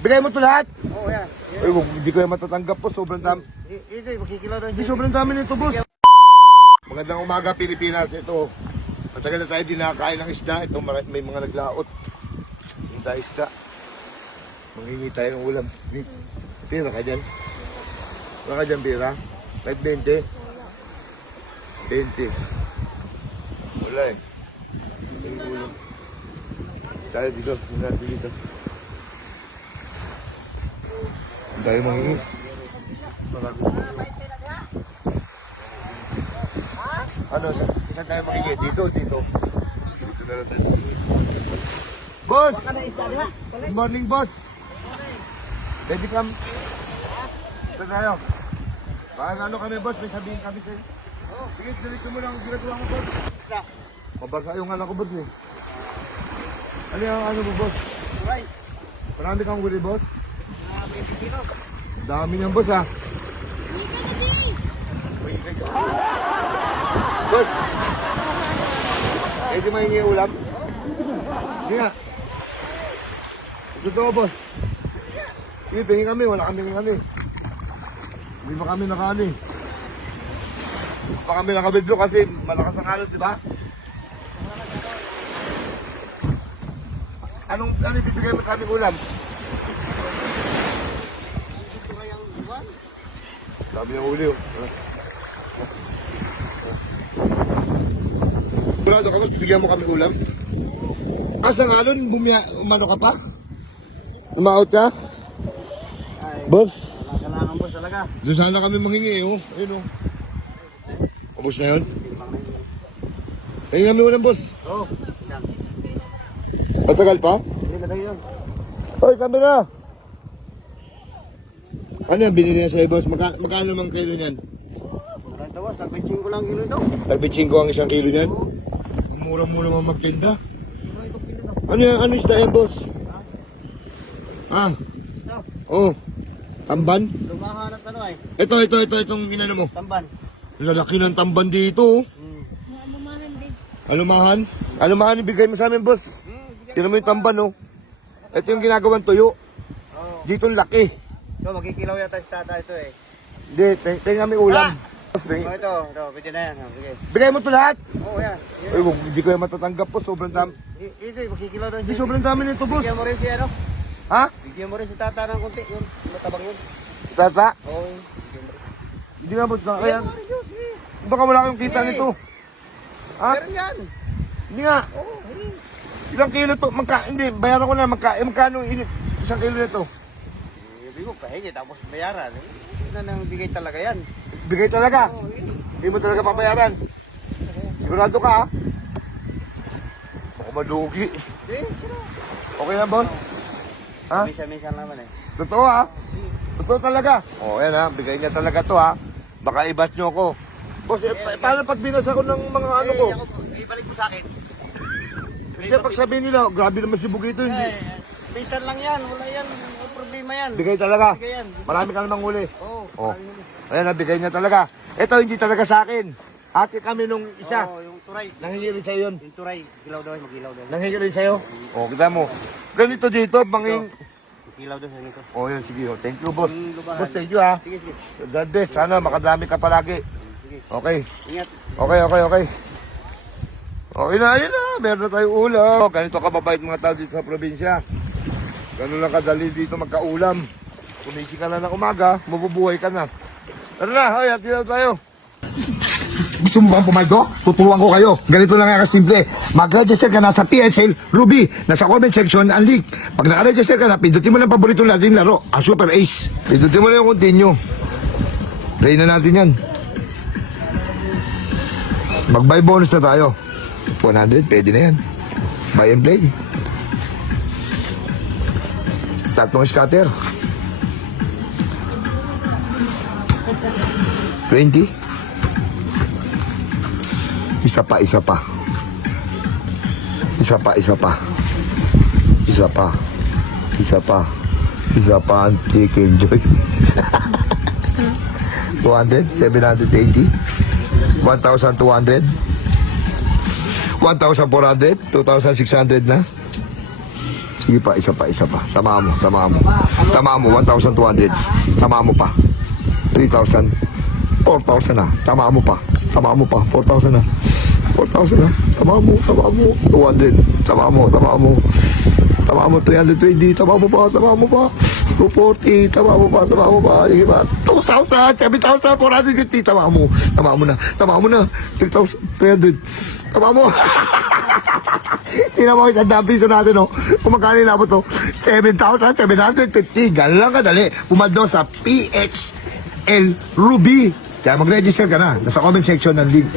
Bigay mo to lahat? Oo, yan. Ay, hindi ko yan matatanggap po. Sobrang dami. Ito, makikilala doon. Hindi, sobrang dami nito, boss. Magandang umaga, Pilipinas. Ito, matagal na tayo di nakakain ng isda. Ito, may mga naglaot. Hinta isda. Manghingi tayo ng ulam. Pira ka dyan? Wala ka dyan, pira? Kahit 20? 20. Wala eh. May ulam. Tayo dito. Hindi natin dito. Hindi tayo manghingi. Marami. Ano, saan tayo makikita? Dito. Dito na lang tayo. Boss! Good morning, boss! Ready come? Ito tayo. Baka ano kami, boss? May sabihin kami sa'yo. Sige, diretso mo lang ang ginagawa mo, boss. Mabasa yung anak ko, boss, eh. Ano yung ano mo, boss? Marami kang huli, boss? Dami niyan, boss, ha? Boss! Pwede mahingi yung ulam? Hindi nga. Totoo, boss. Sige, pingin kami. Wala kami kami. Hindi pa kami nakaano eh. Hindi pa kami nakabidlo kasi malakas ang alon, di ba? Anong ibibigay mo sa aming ulam? Dami yung uli, oh. Wala ka, mas bibigyan mo kami ulam. As ng alon, umano ka pa? Umaot ka? Boss? Kailangan boss talaga. Doon sana kami manghingi, oh. Ayun, oh. Ubus na yun? Hingin kami ulam, boss. Oo. Yan. Matagal pa? Hindi na tayo yun. Hoy, camera! Ano yan, binili niya sa'yo, boss? Magkano mang kilo niyan? Maganda boss, nagpitching ko lang kilo ito. Tagpitching ko ang isang kilo niyan? Mura-mura mga magtinda. Ano yan? Ano isda yan, boss? Ah? Oh. Tamban? Lumahan at ano ay. Itong inano mo. Tamban. Lalaki ng tamban dito, oh. Alumahan din. Alumahan? Alumahan, ibigay mo sa amin, boss. Tira mo yung tamban, oh. Ito yung ginagawang tuyo. Oo. Dito ang laki. So, magkikilaw yata si tata ito eh. Hindi, tingnan kami ulam. Boss, Oh, ito, pwede na yan. Sige. bigay mo to lahat. Oo, yan. Ay, hindi ko yan matatanggap, po. Sobrang dami. Ito, magkikilaw doon. Hindi, sobrang dami nito, boss. Bigyan mo rin si ano? Ha? Bigyan mo rin si tata ng konti. Yun, matabang yun. Tata? Oo, bigyan mo rin. Hindi nga, boss. Kaya, baka wala kayong kita nito. Ha? Meron yan. Hindi nga. Oo, ayun. Ilang kilo to? Hindi, bayaran ko na. Magkano isang kilo nito? Sabi ko, pahingi tapos bayaran. Hindi na nang bigay talaga yan. Bigay talaga. Oo, yun. Hindi mo talaga papayaran. Sigurado ka, ha? Ako malugi. Hindi, sino? Okay lang, boss? Ha? Minsan-minsan naman eh. Totoo, ha? Totoo talaga. O, yan, ha? Bigay niya talaga to, ha? Baka ibas niyo ako. Boss, paano pag binasa ko ng mga ano ko? Ibalik mo sa akin. Kasi pag sabihin nila, grabe naman si Bugito, hindi. Minsan lang yan, wala yan. Walang problema yan. Bigay talaga. Bigay yan. Marami ka namang huli. Oo, Oh. marami yun. Ayan, nabigay niya talaga. Ito, hindi talaga sa akin. Ate kami nung isa. Oo, yung turay. Nanghingi rin sa'yo yun. Yung turay, gilaw daw, magilaw daw. Nanghingi rin sa'yo. O, kita mo. Ganito dito, manging... Gilaw daw sa nito. O, yun, sige. O, thank you, boss. Lubahan. Boss, thank you, ha. Sige, sige. God bless. Sana makadami ka palagi. Sige. Okay. Ingat. Okay. Okay na, ayun na. Meron na tayong ulam. Ganito kababait mga tao dito sa probinsya. Ganun lang kadali dito magkaulam. Kumising ka na ng umaga, mabubuhay ka na. Tara na, hoy, hati na tayo. Gusto mo bang pumaldo? Tuturuan ko kayo. Ganito lang nga kasimple. Mag-register ka na sa PSL Ruby. Nasa comment section ang link. Pag naka-register ka na, pindutin mo lang paborito natin laro, ang Super Ace. Pindutin mo lang yung continue. Play na natin yan. Mag-buy bonus na tayo. 100, pwede na yan. Buy and play. Tatlong scatter. 20. Isa pa. ang chicken joy. 200, 780, 1,200, 1,400, 2,600 na. Sige pa, isa pa. Tama mo. Tama mo, 1,200. Tama mo pa. 3,000. 4,000 na. Tama mo pa. 4,000 na. 4,000 na. Tama mo. 200. Tama mo. 320. Tama mo pa. 240. Tama mo pa. Sige pa. 2,000. 7,000. 450. Tama mo na. 3,300. Tama mo. Tingnan mo, isang daang piso natin, no? Kung magkano inabot, no? 7,750. Ganun lang kadali. Pumaldo sa PHL Ruby. Kaya mag-register ka na. Nasa comment section ng link.